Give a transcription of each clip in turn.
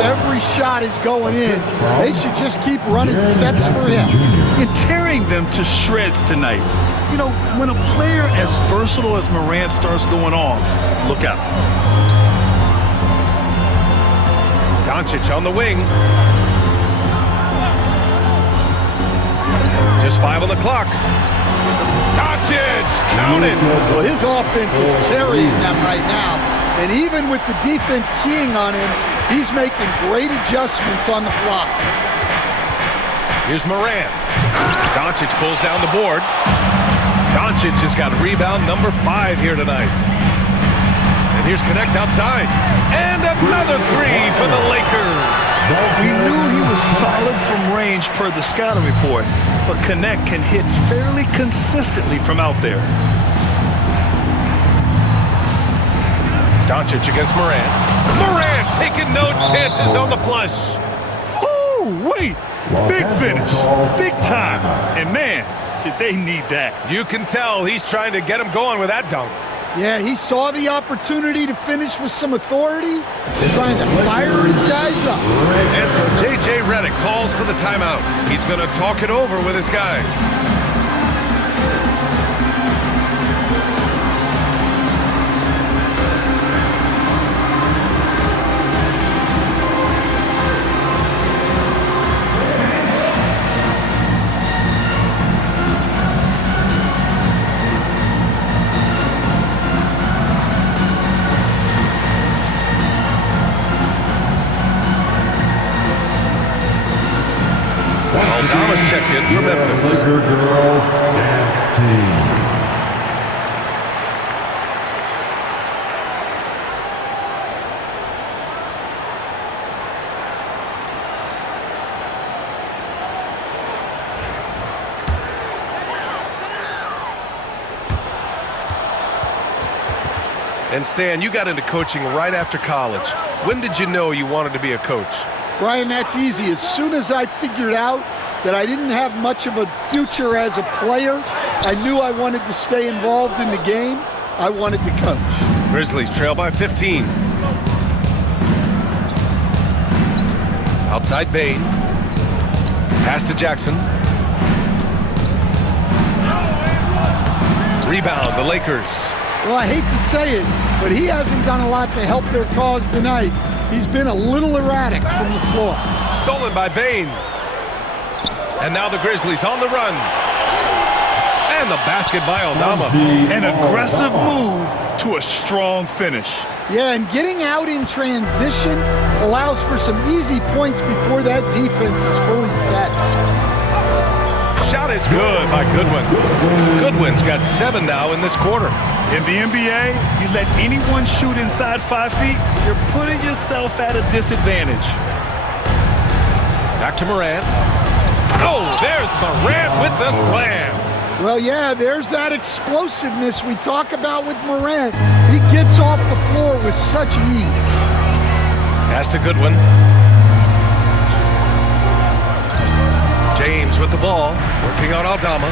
every shot is going in. They should just keep running sets for him. And tearing them to shreds tonight. You know, when a player as versatile as Morant starts going off, look out. Doncic on the wing. Just 5 on the clock. Doncic, counted. Well, his offense is carrying them right now. And even with the defense keying on him, he's making great adjustments on the fly. Here's Morant. Doncic pulls down the board. Doncic has got rebound number 5 here tonight. And here's Connect outside. And another 3 for the Lakers. We knew he was solid from range per the scouting report, but Connect can hit fairly consistently from out there. Doncic against Morant. Morant taking no chances on the flush. Oh, wait. Big finish. Big time. And man, did they need that. You can tell he's trying to get him going with that dunk. Yeah, he saw the opportunity to finish with some authority, trying to fire his guys up. And so J.J. Redick calls for the timeout. He's going to talk it over with his guys. Aldama's checked in for Memphis. Laker girls dance team. And Stan, you got into coaching right after college. When did you know you wanted to be a coach? Brian, that's easy. As soon as I figured out that I didn't have much of a future as a player, I knew I wanted to stay involved in the game. I wanted to coach. Grizzlies trail by 15. Outside Bane. Pass to Jackson. Rebound, the Lakers. Well, I hate to say it, but he hasn't done a lot to help their cause tonight. He's been a little erratic from the floor. Stolen by Bane. And now the Grizzlies on the run. And the basket by Aldama. An aggressive move to a strong finish. Yeah, and getting out in transition allows for some easy points before that defense is fully set. Shot is good by Goodwin. Goodwin's got 7 now in this quarter. In the NBA, you let anyone shoot inside 5 feet, you're putting yourself at a disadvantage. Back to Morant. Oh, there's Morant with the slam. Well, yeah, there's that explosiveness we talk about with Morant. He gets off the floor with such ease. Pass to Goodwin. James with the ball, working on Aldama.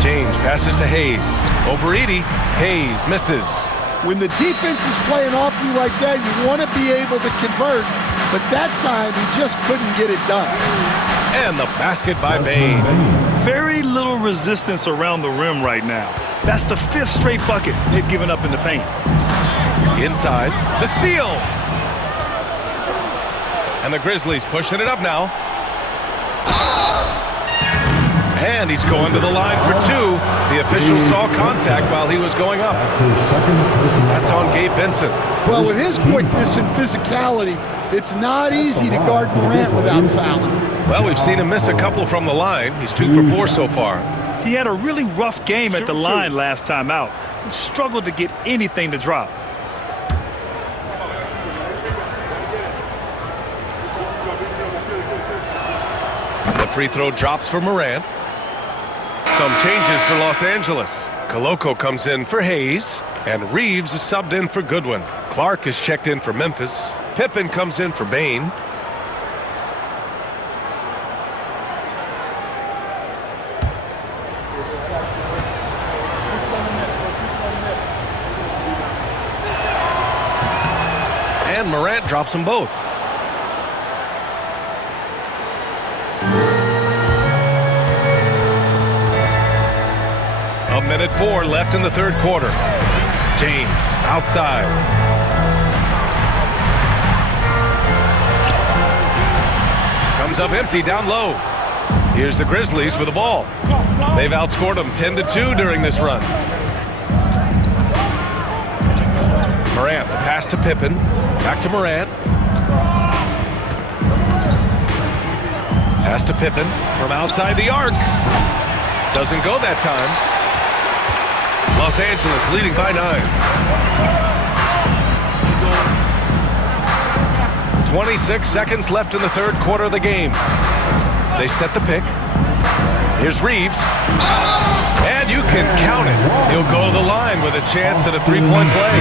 James passes to Hayes. Over Edey. Hayes misses. When the defense is playing off you like that, you want to be able to convert, but that time he just couldn't get it done. And the basket by Bane. Very little resistance around the rim right now. That's the 5th straight bucket they've given up in the paint. Inside, the steal. And the Grizzlies pushing it up now. And he's going to the line for 2. The official saw contact while he was going up. That's on Gabe Vincent. Well, with his quickness and physicality, it's not easy to guard Morant without fouling. Well, we've seen him miss a couple from the line. He's 2 for 4 so far. He had a really rough game at the line last time out. He struggled to get anything to drop. The free throw drops for Morant. Some changes for Los Angeles. Koloko comes in for Hayes, and Reeves is subbed in for Goodwin. Clark is checked in for Memphis. Pippen comes in for Bane. And Morant drops them both. 1:04 left in the third quarter. James outside. Comes up empty down low. Here's the Grizzlies with the ball. They've outscored them 10-2 during this run. Morant, the pass to Pippen. Back to Morant. Pass to Pippen from outside the arc. Doesn't go that time. Los Angeles leading by 9. 26 seconds left in the third quarter of the game. They set the pick. Here's Reeves. And you can count it. He'll go to the line with a chance at a three-point play.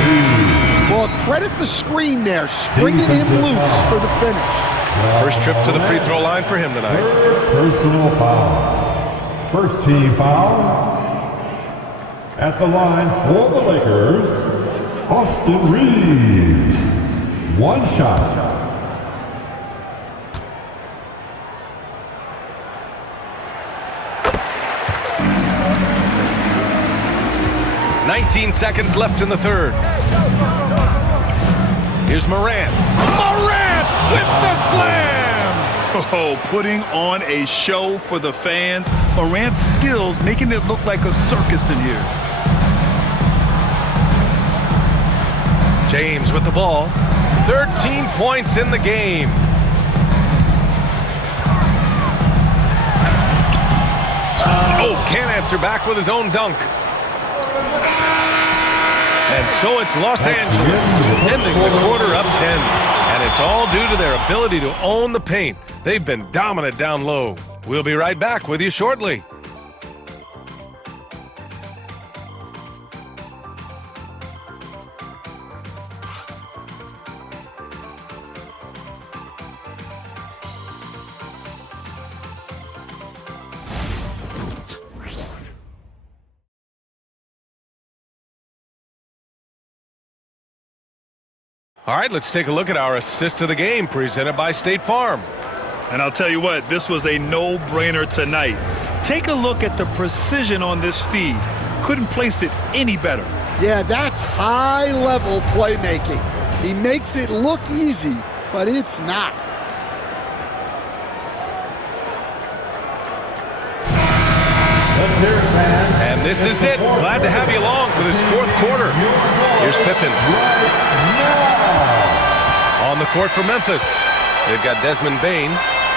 Well, credit the screen there, springing him loose for the finish. First trip to the free throw line for him tonight. Personal foul. First team foul. At the line for the Lakers, Austin Reeves. One shot. "19 seconds left in the third. Here's Morant. Morant with the slam! Oh, putting on a show for the fans. Morant's skills making it look like a circus in here. James with the ball. 13 points in the game. Oh, can't answer back with his own dunk. And so it's Los Angeles ending the quarter up 10. And it's all due to their ability to own the paint. They've been dominant down low. We'll be right back with you shortly. All right, let's take a look at our assist of the game presented by State Farm. And I'll tell you what, this was a no-brainer tonight. Take a look at the precision on this feed. Couldn't place it any better. Yeah, that's high-level playmaking. He makes it look easy, but it's not. And this is it. Glad to have you along for this fourth quarter. Here's Pippen. On the court for Memphis. They've got Desmond Bain,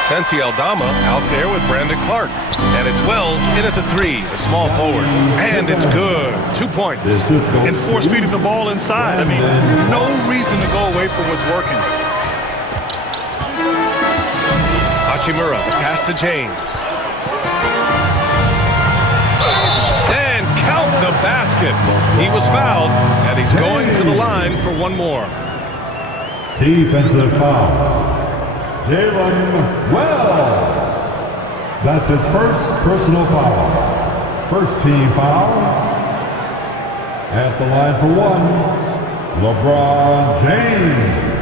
Santi Aldama out there with Brandon Clark. And it's Wells in at the three, the small forward. And it's good. 2 points. And force feeding the ball inside. I mean, no reason to go away from what's working. Hachimura, the pass to James. And count the basket. He was fouled, and he's going to the line for one more. Defensive foul. Jalen Wells. That's his first personal foul. First team foul. At the line for one, LeBron James.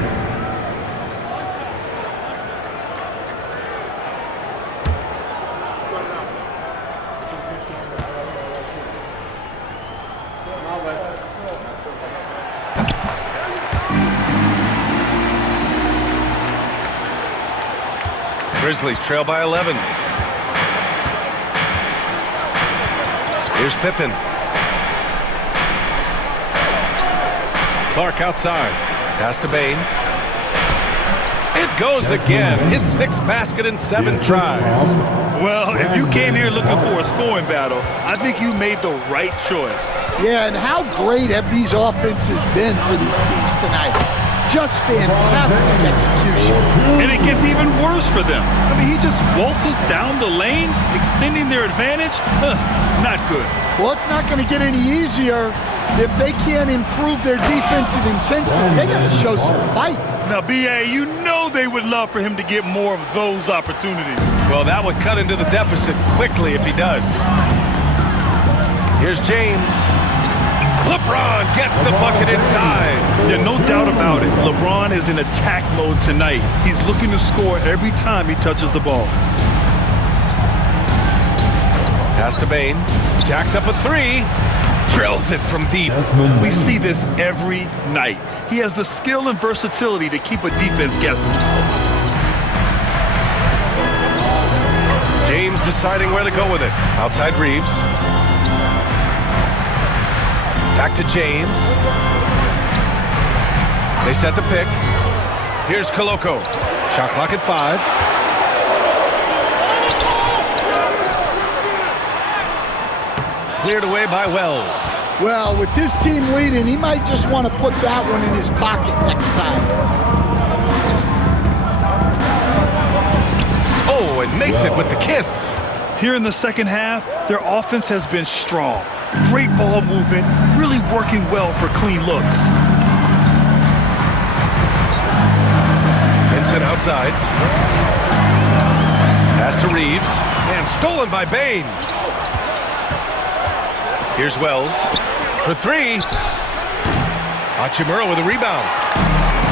Grizzlies trail by 11. Here's Pippen. Clark outside. Pass to Bain. It goes again. His sixth basket in 7 tries. Well, if you came here looking for a scoring battle, I think you made the right choice. Yeah, and how great have these offenses been for these teams tonight? Just fantastic execution. And it gets even worse for them. I mean, he just waltzes down the lane, extending their advantage. Not good. Well, it's not going to get any easier if they can't improve their defensive intensity. They got to show some fight. Now, B.A., you know they would love for him to get more of those opportunities. Well, that would cut into the deficit quickly if he does. Here's James. LeBron gets the bucket inside. Yeah, no doubt about it. LeBron is in attack mode tonight. He's looking to score every time he touches the ball. Pass to Bane. Jacks up a three. Drills it from deep. We see this every night. He has the skill and versatility to keep a defense guessing. James deciding where to go with it. Outside Reeves. Back to James. They set the pick. Here's Koloko. Shot clock at 5. Cleared away by Wells. Well, with his team leading, he might just want to put that one in his pocket next time. Oh, and makes it with the kiss. Here in the second half, their offense has been strong. Great ball movement, really working well for clean looks. Vincent outside. Pass to Reeves. And stolen by Bane. Here's Wells for 3. Hachimura with a rebound.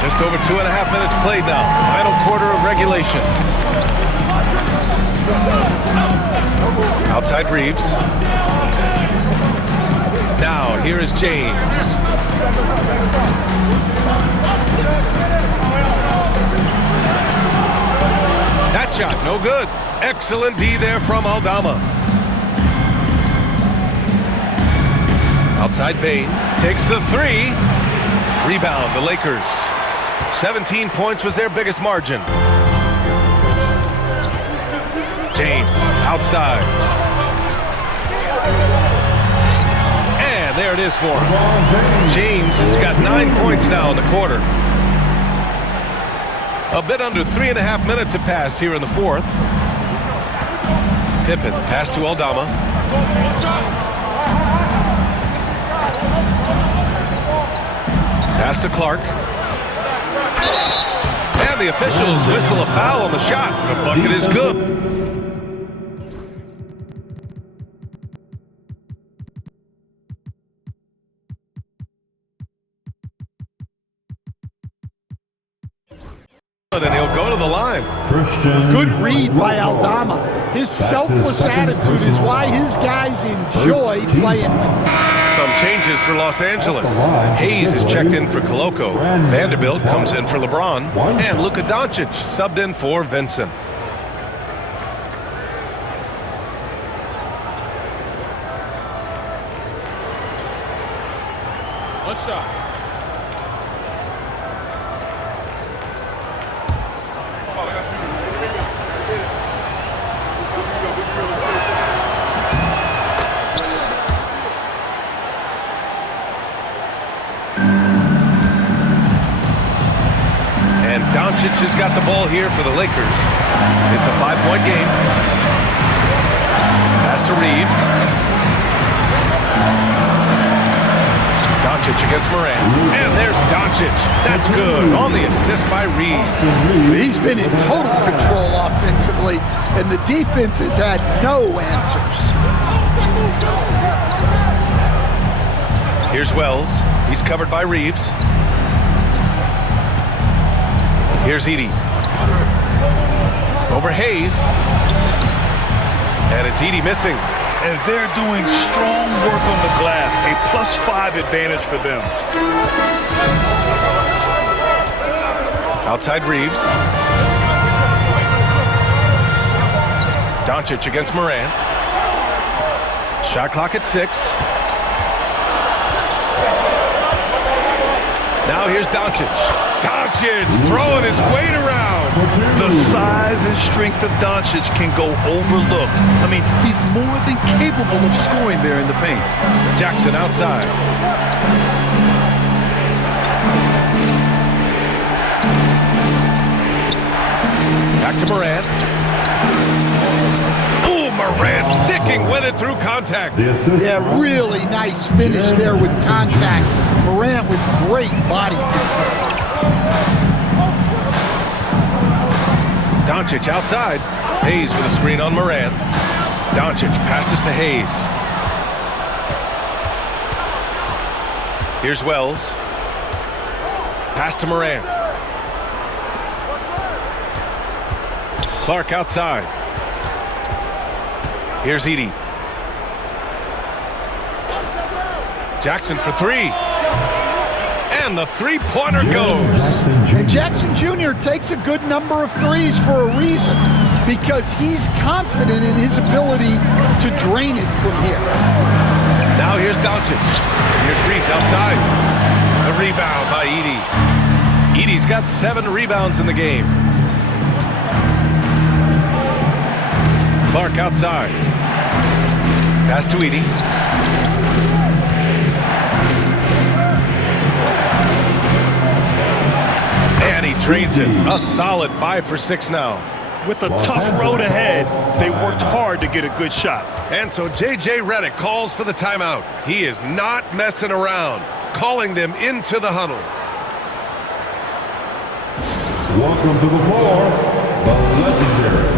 Just over 2.5 minutes played now. Final quarter of regulation. Outside Reeves. Now here is James. That shot no good. Excellent D there from Aldama. Outside Bane, takes the 3. Rebound, the Lakers. 17 points was their biggest margin. James, outside. And there it is for him. James has got 9 points now in the quarter. A bit under 3.5 minutes have passed here in the fourth. Pippen, pass to Aldama. Pass to Clark. And the officials whistle a foul on the shot. The bucket is good. And he'll go to the line. Good read by Aldama. His selfless attitude is why his guys enjoy playing. Some changes for Los Angeles. Hayes is checked in for Koloko. Vanderbilt comes in for LeBron. And Luka Doncic subbed in for Vincent. What's up? And Doncic has got the ball here for the Lakers. It's a 5-point game. Pass to Reeves. Doncic against Morant. And there's Doncic. That's good on the assist by Reeves. He's been in total control offensively, and the defense has had no answers. Here's Wells. He's covered by Reeves. Here's Edey. Over Hayes. And it's Edey missing. And they're doing strong work on the glass. A +5 advantage for them. Outside Reeves. Doncic against Morant. Shot clock at 6. Now here's Doncic. Doncic throwing his weight around. The size and strength of Doncic can go overlooked. I mean, he's more than capable of scoring there in the paint. Jackson outside. Back to Morant. Ooh, Morant sticking with it through contact. Yeah, really nice finish there with contact. Morant with great body control. Doncic outside. Hayes with a screen on Morant. Doncic passes to Hayes. Here's Wells. Pass to Morant. Clark outside. Here's Edey. Jackson for three. And the three-pointer goes. And Jackson Jr. takes a good number of threes for a reason, because he's confident in his ability to drain it from here. Now here's Doncic. Here's Reeves outside. The rebound by Edey. Edey's got 7 rebounds in the game. Clark outside. Pass to Edey. And he drains it. A solid 5 for 6 now. With a tough road ahead, they worked hard to get a good shot. And so J.J. Redick calls for the timeout. He is not messing around, calling them into the huddle. Welcome to the floor, the legendary.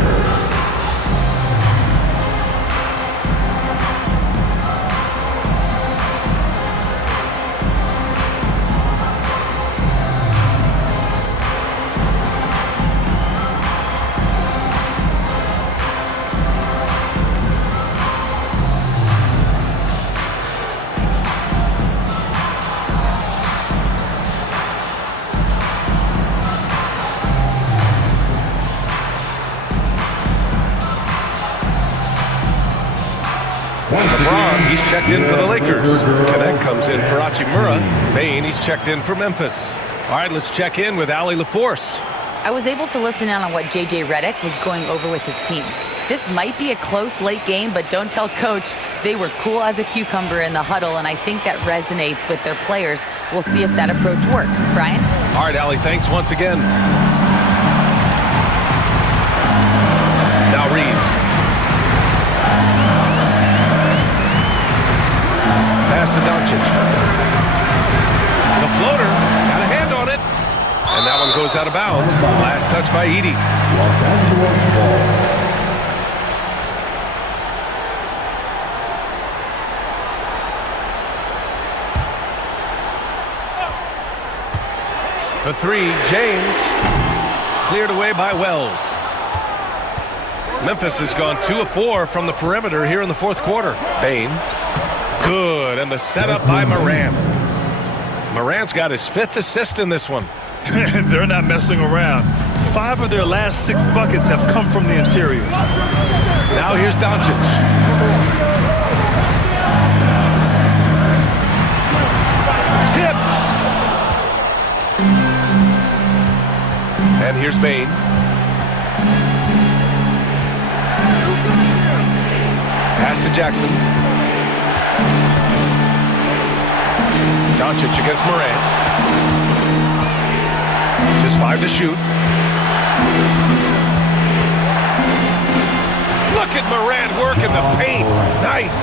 LeBron, he's checked in for the Lakers. Cadet comes in for Hachimura. Bane, he's checked in for Memphis. All right, let's check in with Allie LaForce. I was able to listen in on what J.J. Redick was going over with his team. This might be a close late game, but don't tell Coach. They were cool as a cucumber in the huddle, and I think that resonates with their players. We'll see if that approach works. Brian? All right, Allie, thanks once again. Now Reeves. Pass to Doncic. The floater, got a hand on it. And that one goes out of bounds. Last touch by Edey. Los Angeles ball. For three, James. Cleared away by Wells. Memphis has gone 2 of 4 from the perimeter here in the fourth quarter. Bane. Good, and the setup by Morant. Morant's got his 5th assist in this one. They're not messing around. 5 of their last 6 buckets have come from the interior. Now here's Doncic. Tipped. And here's Bane. Pass to Jackson. Doncic against Morant. Just 5 to shoot. Look at Morant working the paint. Nice.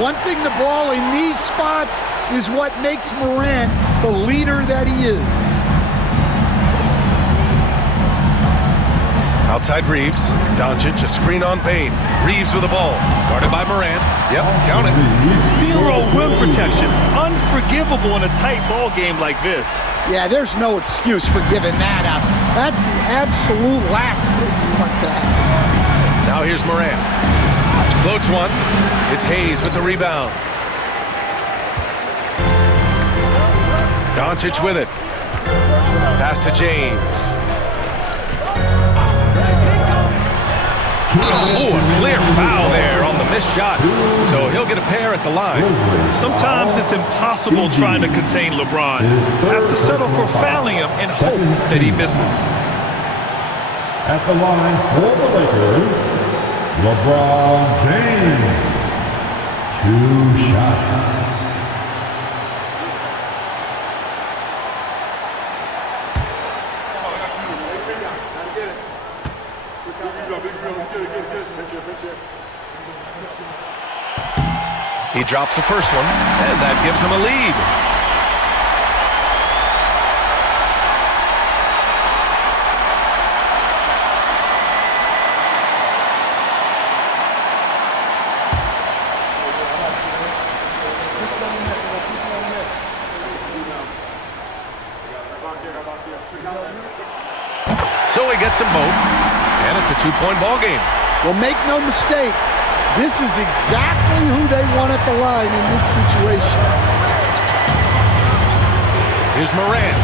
Wanting the ball in these spots is what makes Morant the leader that he is. Outside Reeves. Doncic, a screen on Bane. Reeves with the ball. Guarded by Morant. Yep, count it. 0 rim protection. Unforgivable in a tight ball game like this. Yeah, there's no excuse for giving that up. That's the absolute last thing you want to happen. Now here's Morant. Floats one. It's Hayes with the rebound. Doncic with it. Pass to James. Oh, a clear foul there on the missed shot. So he'll get a pair at the line. Sometimes it's impossible trying to contain LeBron. Have to settle for fouling him and hope that he misses. At the line for the Lakers, LeBron James. 2 shots. He drops the first one, and that gives him a lead. So he gets them both, and it's a 2-point ball game. Well, make no mistake, this is exactly who they want at the line in this situation. Here's Morant.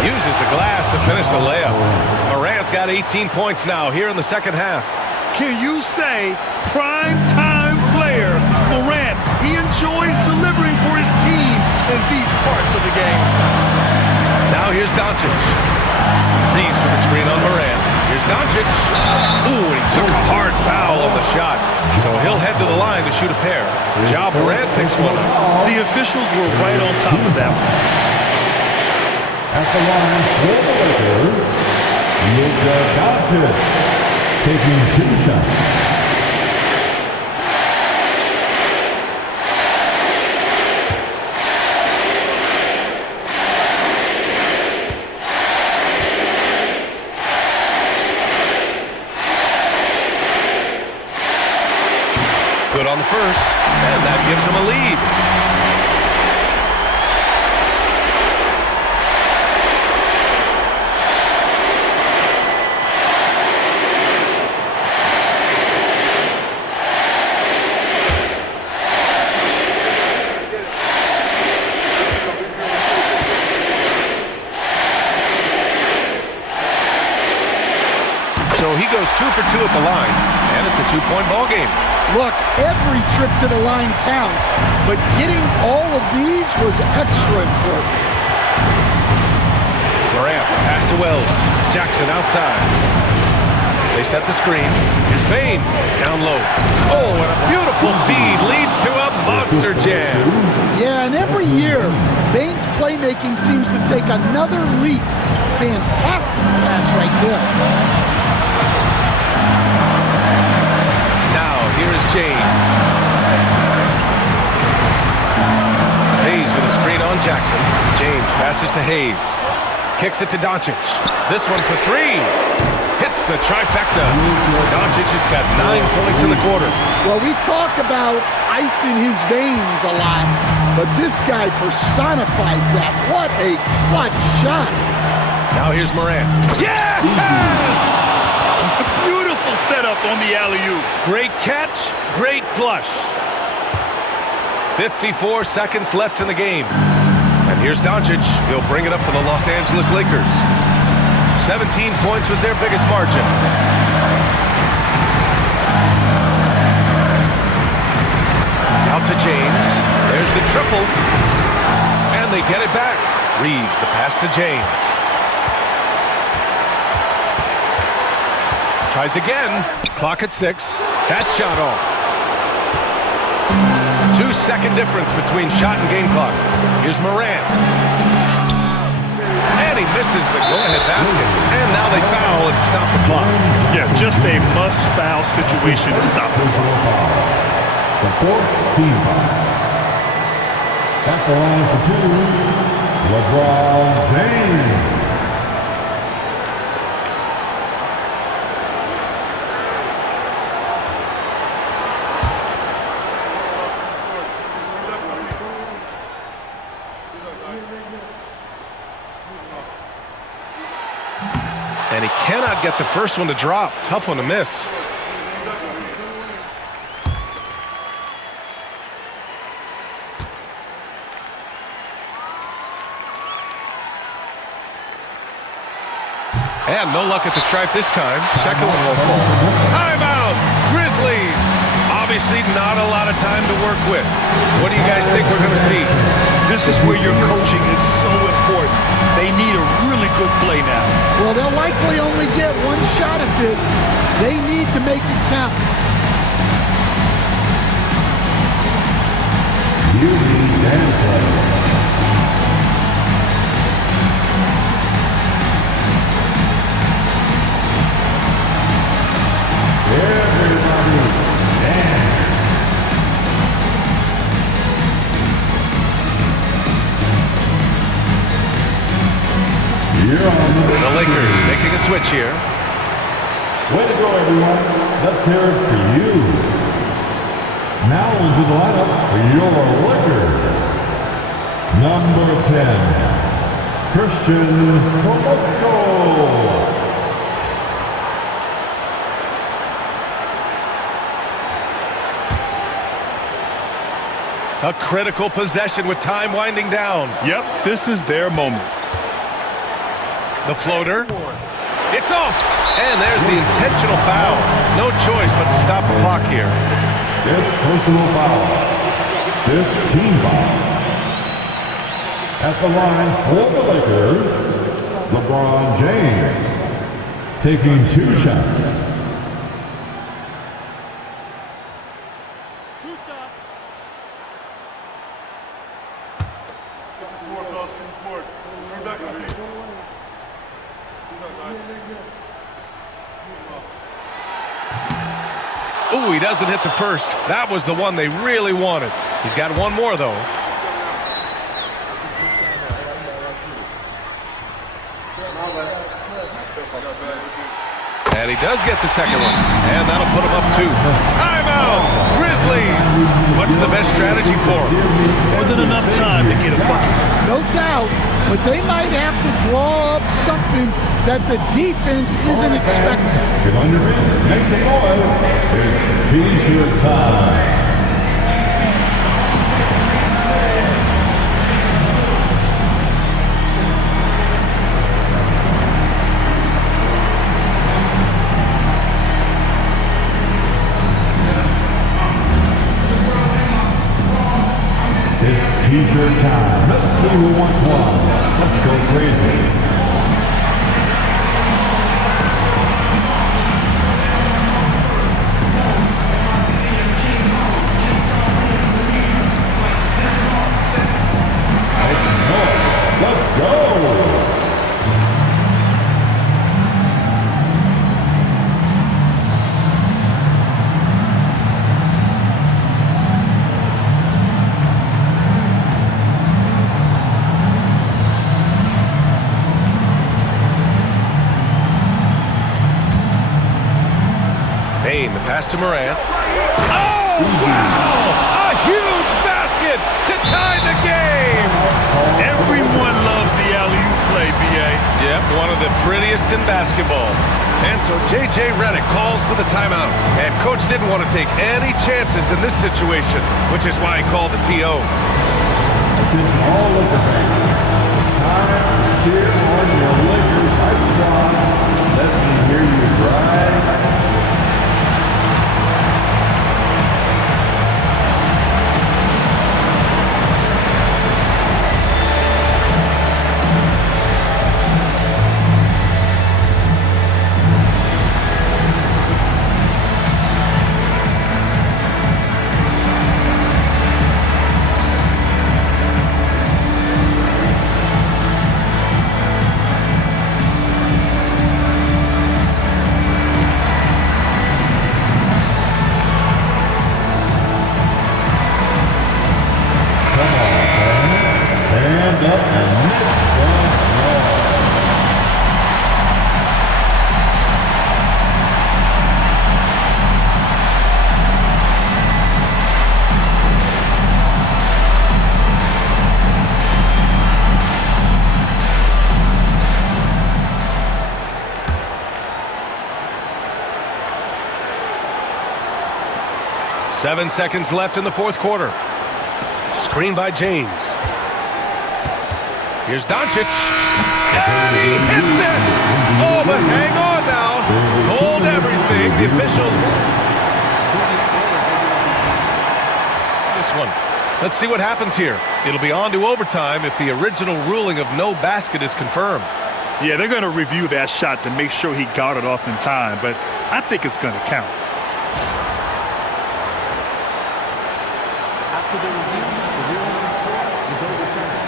Uses the glass to finish the layup. Morant's got 18 points now here in the second half. Can you say prime-time player Morant? He enjoys delivering for his team in these parts of the game. Now here's Doncic. Reeves with the screen on Morant. Here's Doncic. Ooh, and he took a hard foul on the shot. So he'll head to the line to shoot a pair. Ja Morant picks one up. The officials were right on top of that one. At the line for the Lakers, Luka Doncic taking 2 shots. Good on the first, and that gives him a lead. So he goes 2 for 2 at the line, and it's a 2-point ball game. Look, every trip to the line counts, but getting all of these was extra important. Morant, pass to Wells. Jackson outside. They set the screen. Here's Bane, down low. Oh, and a beautiful feed leads to a monster jam. Yeah, and every year, Bane's playmaking seems to take another leap. Fantastic pass right there. Here is James. Hayes with a screen on Jackson. James passes to Hayes. Kicks it to Doncic. This one for 3. Hits the trifecta. Doncic has got 9 points in the quarter. Well, we talk about ice in his veins a lot, but this guy personifies that. What a clutch shot. Now here's Morant. Yes! Beautiful setup on the alley-oop. Great catch, great flush. 54 seconds left in the game. And here's Doncic. He'll bring it up for the Los Angeles Lakers. 17 points was their biggest margin. Out to James. There's the triple. And they get it back. Reeves the pass to James. Tries again. Clock at 6. That shot off. 2-second difference between shot and game clock. Here's Morant. And he misses the go-ahead basket. And now they foul and stop the clock. Yeah, just a must-foul situation to stop the clock. The 4th team foul. At the line for 2, LeBron James. And he cannot get the first one to drop. Tough one to miss. And no luck at the stripe this time. Second one will fall. Timeout! Grizzlies! Obviously not a lot of time to work with. What do you guys think we're going to see? This is where your coaching is so important. They need a really good play now. Well, they'll likely only get one shot at this. They need to make it count. You need that play. Everybody dance. The Lakers making a switch here. Way to go, everyone. Let's hear it for you. Now into the lineup for your Lakers. Number 10, Christian Koloko. A critical possession with time winding down. Yep, this is their moment. The floater. It's off. And there's the intentional foul. No choice but to stop the clock here. Fifth personal foul. 15 foul. At the line for the Lakers, LeBron James taking 2 shots. Ooh, he doesn't hit the first. That was the one they really wanted. He's got one more, though. And he does get the second one. And that'll put him up 2. Timeout! Grizzlies! What's the best strategy for him? More than enough time to get a bucket. No doubt, but they might have to draw up something that the defense isn't expecting. Get on your feet, make some noise. It's T-shirt time. It's T-shirt time. Let's see who wants one. Let's go crazy. Let's go! Bane, the pass to Morant. Oh, wow! A huge basket to tie the game! Everyone loves the alley-oop play, B.A. Yep, one of the prettiest in basketball. And so J.J. Redick calls for the timeout. And Coach didn't want to take any chances in this situation, which is why he called the T.O. Attention all Laker fans. Time to cheer on your Lakers hype squad. Let me hear you right. Stand up and make some noise. Seven seconds left in the fourth quarter. Screen by James. Here's Doncic. And he hits it! Oh, but hang on now. Hold everything. The officials. This one. Let's see what happens here. It'll be on to overtime if the original ruling of no basket is confirmed. Yeah, they're going to review that shot to make sure he got it off in time, but I think it's going to count. After the review, the ruling on the floor is overturned.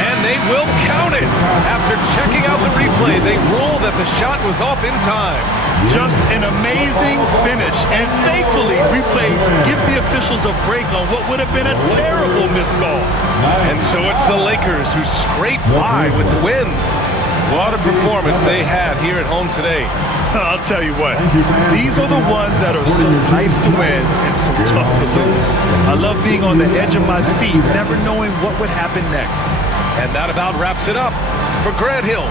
And they will count it. After checking out the replay, they rule that the shot was off in time. Just an amazing finish, and thankfully, replay gives the officials a break on what would have been a terrible missed call. And so it's the Lakers who scrape by with the win. What a performance they had here at home today. I'll tell you what, these are the ones that are so nice to win and so tough to lose. I love being on the edge of my seat, never knowing what would happen next. And that about wraps it up. For Grant Hill,